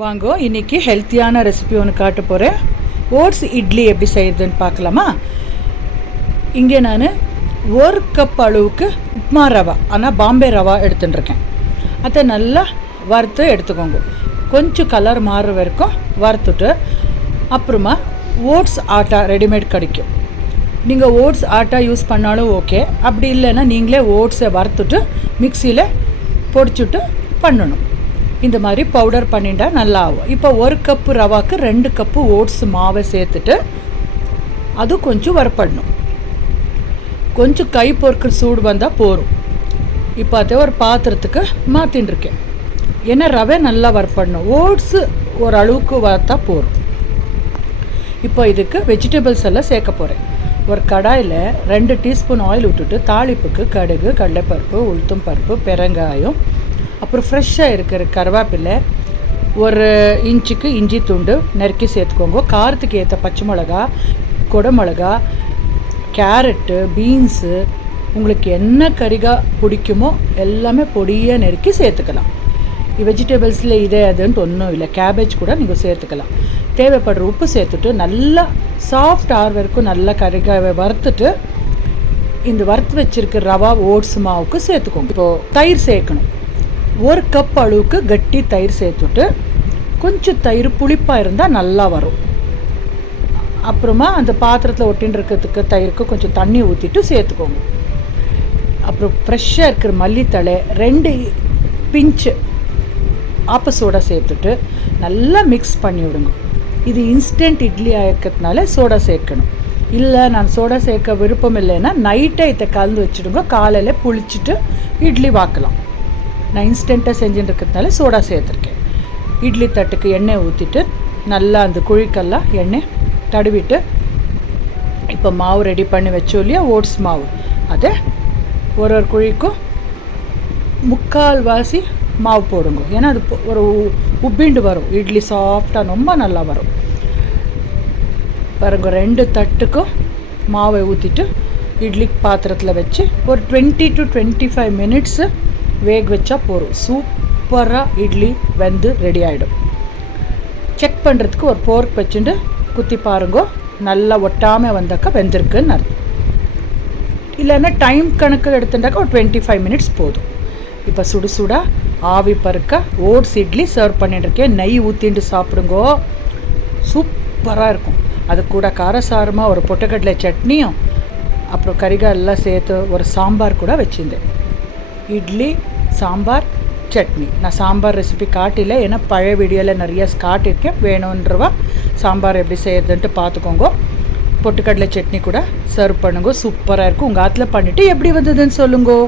வாங்கோ இன்றைக்கி ஹெல்த்தியான ரெசிபி ஒன்று காட்ட போகிறேன். ஓட்ஸ் இட்லி எப்படி செய்கிறதுன்னு பார்க்கலாமா? இங்கே நான் 1 கப் அளவுக்கு உப்மா ரவா, ஆனால் பாம்பே ரவா எடுத்துட்டுருக்கேன். அதை நல்லா வறுத்து எடுத்துக்கோங்க. கொஞ்சம் கலர் மாறுற வரைக்கும் வறுத்துட்டு அப்புறமா ஓட்ஸ் ஆட்டா ரெடிமேட் கிடைக்கும். நீங்கள் ஓட்ஸ் ஆட்டா யூஸ் பண்ணாலும் ஓகே, அப்படி இல்லைன்னா நீங்களே ஓட்ஸை வறுத்துட்டு மிக்சியில் பொடிச்சுட்டு பண்ணணும். இந்த மாதிரி பவுடர் பண்ணிட்டா நல்லா ஆகும். இப்போ 1 கப்பு ரவாக்கு 2 கப்பு ஓட்ஸ் மாவை சேர்த்துட்டு அது கொஞ்சம் வறுப்படணும். கொஞ்சம் கை பொறுக்கிற சூடு வந்தால் போகும். இப்போ அதை ஒரு பாத்திரத்துக்கு மாற்றின்னு இருக்கேன். ஏன்னா ரவை நல்லா வறுப்படணும். ஓட்ஸு ஒரு அளவுக்கு வறுத்தா போகும். இப்போ இதுக்கு வெஜிடபிள்ஸ் எல்லாம் சேர்க்க போகிறேன். ஒரு கடாயில் 2 டீஸ்பூன் ஆயில் விட்டுட்டு தாளிப்புக்கு கடுகு, கடலைப்பருப்பு, உளுத்தம் பருப்பு, பெருங்காயம், அப்புறம் ஃப்ரெஷ்ஷாக இருக்கிற கருவேப்பிலை, 1 இன்ச்சுக்கு இஞ்சி துண்டு நறுக்கி சேர்த்துக்கோங்க. காரத்துக்கு ஏற்ற பச்சை மிளகா, குடமிளகா, கேரட்டு, பீன்ஸு, உங்களுக்கு என்ன கறிகாய் பிடிக்குமோ எல்லாமே பொடியாக நறுக்கி சேர்த்துக்கலாம். வெஜிடபிள்ஸில் இதே அதுன்ட்டு ஒன்றும் இல்லை, கேபேஜ் கூட நீங்கள் சேர்த்துக்கலாம். தேவைப்படுற உப்பு சேர்த்துட்டு நல்லா சாஃப்ட் ஆகிற வரைக்கும் நல்லா கறிகாயை வறுத்துட்டு இந்த வறுத்து வச்சுருக்க ரவா ஓட்ஸ் மாவுக்கு சேர்த்துக்கோங்க. இப்போது தயிர் சேர்க்கணும். 1 கப் அளவுக்கு கட்டி தயிர் சேர்த்துட்டு கொஞ்சம் தயிர் புளிப்பாக இருந்தால் நல்லா வரும். அப்புறமா அந்த பாத்திரத்தில் ஒட்டின்னு இருக்கிறதுக்கு தயிருக்கு கொஞ்சம் தண்ணி ஊற்றிட்டு சேர்த்துக்கோங்க. அப்புறம் ஃப்ரெஷ்ஷாக இருக்கிற மல்லித்தழை 2 பிஞ்சு ஆப்ப சோடா சேர்த்துட்டு நல்லா மிக்ஸ் பண்ணி விடுங்க. இது இன்ஸ்டன்ட் இட்லி ஆகிருக்கிறதுனால சோடா சேர்க்கணும். இல்லை நான் சோடா சேர்க்க விருப்பம் இல்லைன்னா நைட்டே இதை கலந்து வச்சுடுங்க. காலையில் புளிச்சுட்டு இட்லி வாக்கலாம். நான் இன்ஸ்டண்ட்டாக செஞ்சுட்டு இருக்கிறதுனால சோடா சேர்த்துருக்கேன். இட்லி தட்டுக்கு எண்ணெய் ஊற்றிட்டு நல்லா அந்த குழிக்கெல்லாம் எண்ணெய் தடவிட்டு இப்போ மாவு ரெடி பண்ணி வச்சோம் இல்லையா, ஓட்ஸ் மாவு, அதை ஒரு குழிக்கும் 3/4 வாசி மாவு போடுங்க. ஏன்னா அது ஒரு உப்பிண்டு வரும். இட்லி சாஃப்டாக ரொம்ப நல்லா வரும். பாருங்க, 2 தட்டுக்கும் மாவை ஊற்றிட்டு இட்லி பாத்திரத்தில் வச்சு ஒரு 20 to 25 மினிட்ஸு வேக வச்சா போதும். சூப்பராக இட்லி வெந்து ரெடி ஆகிடும். செக் பண்ணுறதுக்கு ஒரு போர்க் வச்சுட்டு குத்தி பாருங்க, நல்லா ஒட்டாமல் வந்தாக்கா வெந்திருக்குன்னு அர்த்தம். இல்லைன்னா டைம் கணக்கு எடுத்துட்டாக்கா ஒரு 25 மினிட்ஸ் போதும். இப்போ சுடு சுடாக ஆவி பறக்க ஓட்ஸ் இட்லி சர்வ் பண்ணிட்டுருக்கேன். நெய் ஊற்றிட்டு சாப்பிடுங்கோ, சூப்பராக இருக்கும். அது கூட காரசாரமாக ஒரு பொட்டுக்கடலை சட்னியும் அப்புறம் கறிகாய் எல்லாம் சேர்த்து ஒரு சாம்பார் கூட வச்சுருந்தேன். இட்லி, சாம்பார், சட்னி. நான் சாம்பார் ரெசிபி காட்டில, ஏன்னா பழைய வீடியோவில் நிறைய காட்டியிருக்கேன். வேணுன்றவா சாம்பார் எப்படி செய்யறதுன்ட்டு பார்த்துக்கோங்க. பொட்டுக்கடலை சட்னி கூட சர்வ் பண்ணுங்க, சூப்பராக இருக்கும். உங்கள் ஆற்றுல பண்ணிவிட்டு எப்படி வந்ததுன்னு சொல்லுங்கோ.